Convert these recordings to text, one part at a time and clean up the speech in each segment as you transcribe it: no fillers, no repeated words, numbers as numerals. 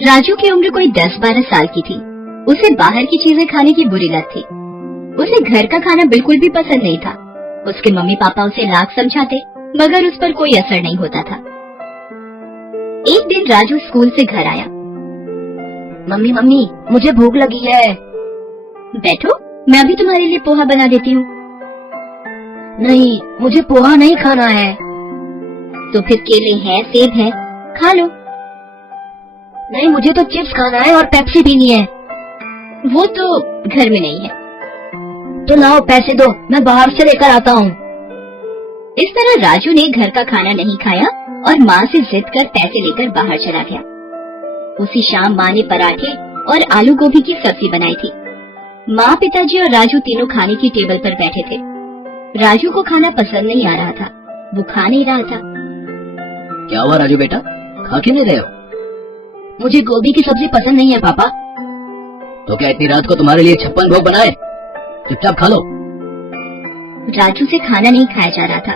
राजू की उम्र कोई 10-12 साल की थी। उसे बाहर की चीजें खाने की बुरी लत थी। उसे घर का खाना बिल्कुल भी पसंद नहीं था। उसके मम्मी पापा उसे लाख समझाते मगर उस पर कोई असर नहीं होता था। एक दिन राजू स्कूल से घर आया। मम्मी मम्मी मुझे भूख लगी है। बैठो, मैं अभी तुम्हारे लिए पोहा बना देती हूँ। नहीं, मुझे पोहा नहीं खाना है। तो फिर केले हैं, सेब है, खा लो। नहीं, मुझे तो चिप्स खाना है और पेप्सी पीनी है। वो तो घर में नहीं है। तो लाओ पैसे दो, मैं बाहर से लेकर आता हूँ। इस तरह राजू ने घर का खाना नहीं खाया और माँ से जिद कर पैसे लेकर बाहर चला गया। उसी शाम माँ ने पराठे और आलू गोभी की सब्जी बनाई थी। माँ, पिताजी और राजू तीनों खाने की टेबल पर बैठे थे। राजू को खाना पसंद नहीं आ रहा था, वो खा नहीं रहा था। क्या हुआ राजू बेटा, खा क्यों नहीं रहे हो? मुझे गोभी की सब्जी पसंद नहीं है पापा। तो क्या इतनी रात को तुम्हारे लिए 56 भोग बनाए? चुपचाप खा लो। राजू से खाना नहीं खाया जा रहा था।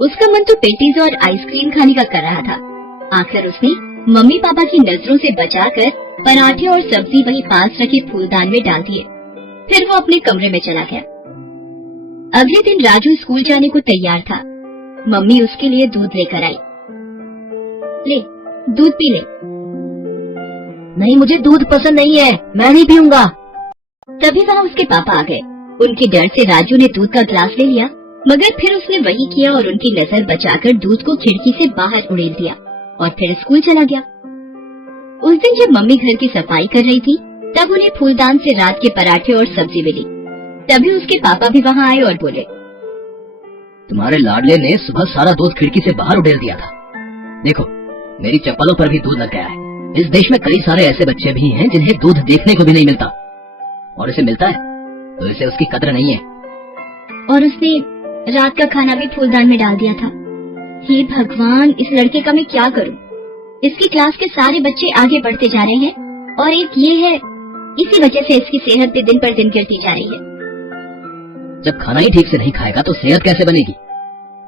उसका मन तो पेटीज और आइसक्रीम खाने का कर रहा था। आखिर उसने मम्मी पापा की नजरों से बचाकर पराठे और सब्जी वहीं पास रखे फूलदान में डाल दिए। फिर वो अपने कमरे में चला गया। अगले दिन राजू स्कूल जाने को तैयार था। मम्मी उसके लिए दूध लेकर आई। ले, दूध पी ले। नहीं, मुझे दूध पसंद नहीं है, मैं नहीं पीऊंगा। तभी वहाँ उसके पापा आ गए। उनके डर से राजू ने दूध का ग्लास ले लिया, मगर फिर उसने वही किया और उनकी नजर बचाकर दूध को खिड़की से बाहर उड़ेल दिया और फिर स्कूल चला गया। उस दिन जब मम्मी घर की सफाई कर रही थी, तब उन्हें फूलदान से रात के पराठे और सब्जी मिली। तभी उसके पापा भी वहाँ आए और बोले, तुम्हारे लाडले ने सुबह सारा दूध खिड़की से बाहर उड़ेल दिया था। देखो, मेरी चप्पलों पर भी दूध लग गया है। इस देश में कई सारे ऐसे बच्चे भी हैं जिन्हें दूध देखने को भी नहीं मिलता, और इसे मिलता है तो इसे उसकी कदर नहीं है। और उसने रात का खाना भी फूलदान में डाल दिया था। हे भगवान, इस लड़के का मैं क्या करूं? इसकी क्लास के सारे बच्चे आगे बढ़ते जा रहे हैं और एक ये है, इसी वजह से इसकी सेहत भी दिन पर दिन गिरती जा रही है। जब खाना ही ठीक से नहीं खाएगा तो सेहत कैसे बनेगी?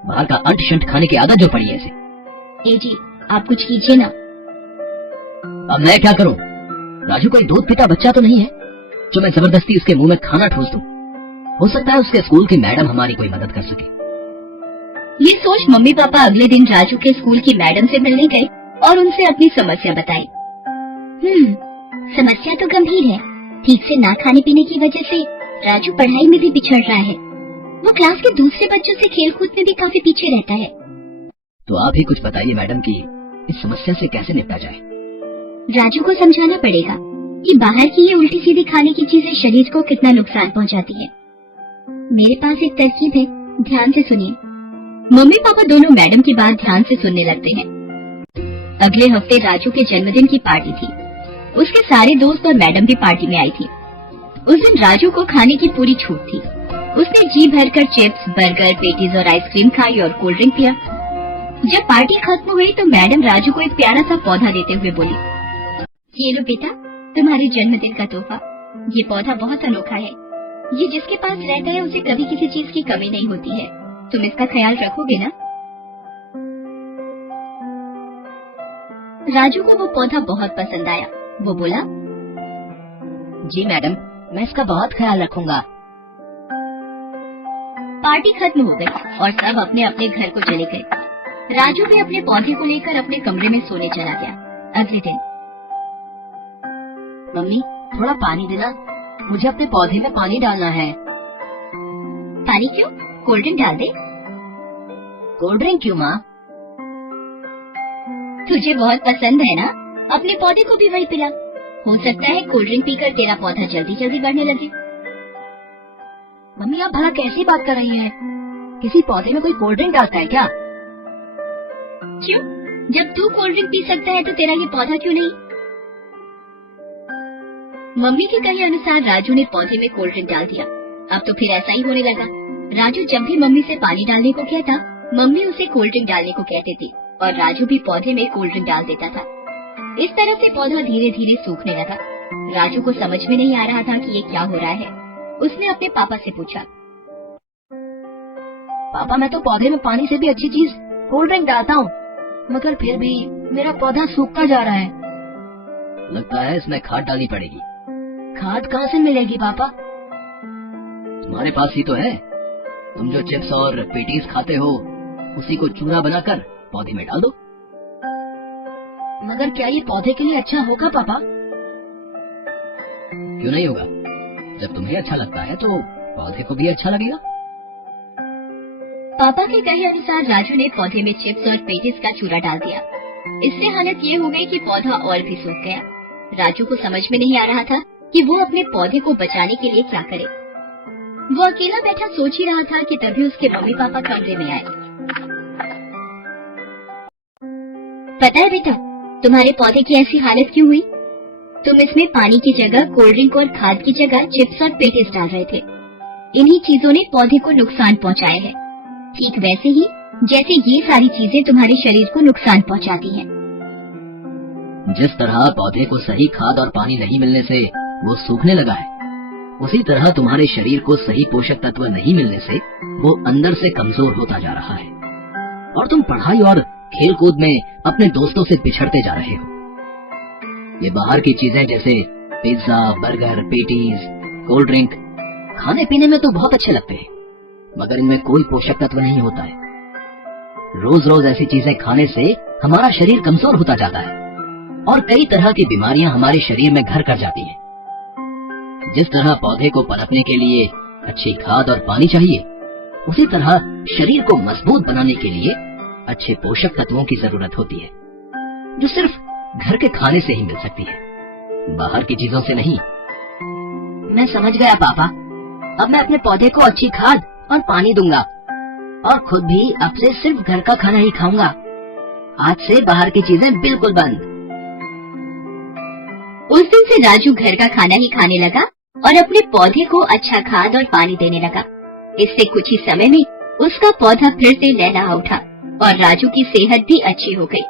बाहर का अंट शंट खाने की आदत जो पड़ी है इसे। जी, आप कुछ कीजिए ना। अब मैं क्या करूं? राजू कोई दूध पीता बच्चा तो नहीं है जो मैं जबरदस्ती उसके मुंह में खाना ठूस दूं। हो सकता है उसके स्कूल की मैडम हमारी कोई मदद कर सके। ये सोच मम्मी पापा अगले दिन राजू के स्कूल की मैडम से मिलने गए और उनसे अपनी समस्या बताई। समस्या तो गंभीर है। ठीक से ना खाने पीने की वजह से राजू पढ़ाई में भी पिछड़ रहा है। वो क्लास के दूसरे बच्चों से खेल कूद में भी काफी पीछे रहता है। तो आप ही कुछ बताइए मैडम कि इस समस्या से कैसे निपटा जाए। राजू को समझाना पड़ेगा कि बाहर की ये उल्टी सीधी खाने की चीजें शरीर को कितना नुकसान पहुंचाती है। मेरे पास एक तरकीब है, ध्यान से सुनिए। मम्मी पापा दोनों मैडम की बात ध्यान से सुनने लगते हैं। अगले हफ्ते राजू के जन्मदिन की पार्टी थी। उसके सारे दोस्त और मैडम भी पार्टी में आई थी। उस दिन राजू को खाने की पूरी छूट थी। उसने जी भरकर चिप्स, बर्गर, पेटीज और आइसक्रीम खाई और कोल्ड ड्रिंक पिया। जब पार्टी खत्म हुई तो मैडम राजू को एक प्यारा सा पौधा देते हुए बोली, ये लो बेटा, तुम्हारे जन्मदिन का तोहफा। ये पौधा बहुत अनोखा है। ये जिसके पास रहता है उसे कभी किसी चीज की कमी नहीं होती है। तुम इसका ख्याल रखोगे ना? राजू को वो पौधा बहुत पसंद आया। वो बोला, जी मैडम, मैं इसका बहुत ख्याल रखूंगा। पार्टी खत्म हो गई और सब अपने अपने घर को चले गए। राजू भी अपने पौधे को लेकर अपने कमरे में सोने चला गया। अगले दिन, मम्मी थोड़ा पानी देना, मुझे अपने पौधे में पानी डालना है। पानी क्यों? कोल्ड ड्रिंक डाल दे। कोल्ड ड्रिंक क्यों माँ? तुझे बहुत पसंद है ना, अपने पौधे को भी वही पिला। हो सकता है कोल्ड ड्रिंक पीकर तेरा पौधा जल्दी जल्दी बढ़ने लगे। मम्मी आप भला कैसी बात कर रही हैं? किसी पौधे में कोई कोल्ड ड्रिंक डालता है क्या? क्यों? जब तू कोल्ड ड्रिंक पी सकता है तो तेरा ये पौधा क्यों नहीं? मम्मी के कहे अनुसार राजू ने पौधे में कोल्ड ड्रिंक डाल दिया। अब तो फिर ऐसा ही होने लगा। राजू जब भी मम्मी से पानी डालने को कहता, मम्मी उसे कोल्ड ड्रिंक डालने को कहती थी और राजू भी पौधे में कोल्ड ड्रिंक डाल देता था। इस तरह से पौधा धीरे धीरे सूखने लगा। राजू को समझ में नहीं आ रहा था कि ये क्या हो रहा है। उसने अपने पापा से पूछा, पापा मैं तो पौधे में पानी से भी अच्छी चीज कोल्ड ड्रिंक डालता हूँ, मगर फिर भी मेरा पौधा सूखता जा रहा है। लगता है इसमें खाद डालनी पड़ेगी। खाद कहाँ से मिलेगी पापा? तुम्हारे पास ही तो है। तुम जो चिप्स और पेटीज खाते हो उसी को चूरा बनाकर पौधे में डाल दो। मगर क्या ये पौधे के लिए अच्छा होगा पापा? क्यों नहीं होगा? जब तुम्हें अच्छा लगता है तो पौधे को भी अच्छा लगेगा। पापा के कहे अनुसार राजू ने पौधे में चिप्स और पेटिस का चूरा डाल दिया। इससे हालत ये हो गई कि पौधा और भी सूख गया। राजू को समझ में नहीं आ रहा था कि वो अपने पौधे को बचाने के लिए क्या करे। वो अकेला बैठा सोच ही रहा था कि तभी उसके मम्मी पापा कमरे में आए। पता है बेटा, तुम्हारे पौधे की ऐसी हालत क्यों हुई? तुम इसमें पानी की जगह कोल्ड ड्रिंक और खाद की जगह चिप्स और पेटिस डाल रहे थे। इन्हीं चीजों ने पौधे को नुकसान पहुंचाया है, ठीक वैसे ही जैसे ये सारी चीजें तुम्हारे शरीर को नुकसान पहुंचाती हैं। जिस तरह पौधे को सही खाद और पानी नहीं मिलने से वो सूखने लगा है, उसी तरह तुम्हारे शरीर को सही पोषक तत्व नहीं मिलने से वो अंदर से कमजोर होता जा रहा है और तुम पढ़ाई और खेल कूद में अपने दोस्तों से बिछड़ते जा रहे हो। ये बाहर की चीजें जैसे pizza, burger, patties, cold drink खाने पीने में तो बहुत अच्छे लगते हैं, मगर इनमें कोई पोषक तत्व नहीं होता है। रोज रोज ऐसी चीजें खाने से हमारा शरीर कमजोर होता जाता है और कई तरह की बीमारियां हमारे शरीर में घर कर जाती हैं। जिस तरह पौधे को पनपने के लिए अच्छी खाद और पानी चाहिए, उसी तरह शरीर को मजबूत बनाने के लिए अच्छे पोषक तत्वों की जरूरत होती है, जो सिर्फ घर के खाने से ही मिल सकती है, बाहर की चीजों से नहीं। मैं समझ गया पापा। अब मैं अपने पौधे को अच्छी खाद और पानी दूंगा और खुद भी अब से सिर्फ घर का खाना ही खाऊंगा। आज से बाहर की चीजें बिल्कुल बंद। उस दिन से राजू घर का खाना ही खाने लगा और अपने पौधे को अच्छा खाद और पानी देने लगा। इससे कुछ ही समय में उसका पौधा फिर से लहलहा उठा और राजू की सेहत भी अच्छी हो गई।